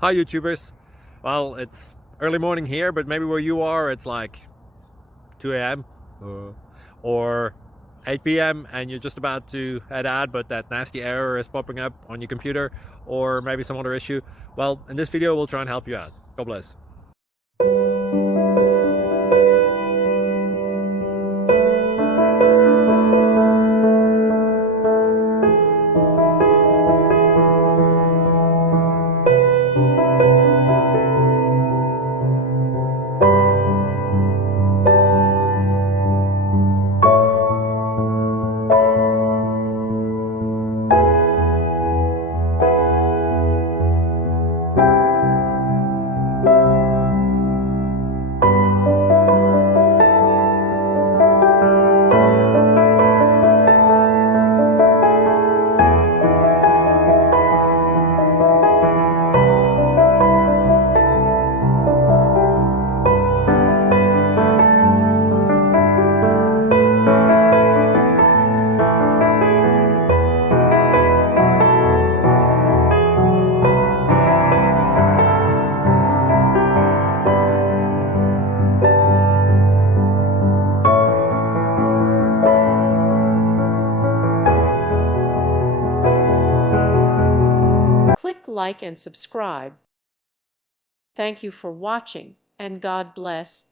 Hi YouTubers. Well, it's early morning here, but maybe where you are it's like 2 a.m. Or 8 p.m. and you're just about to head out, but that nasty error is popping up on your computer, or maybe some other issue. Well, in this video we'll try and help you out. God bless. Click like and subscribe. Thank you for watching, and God bless.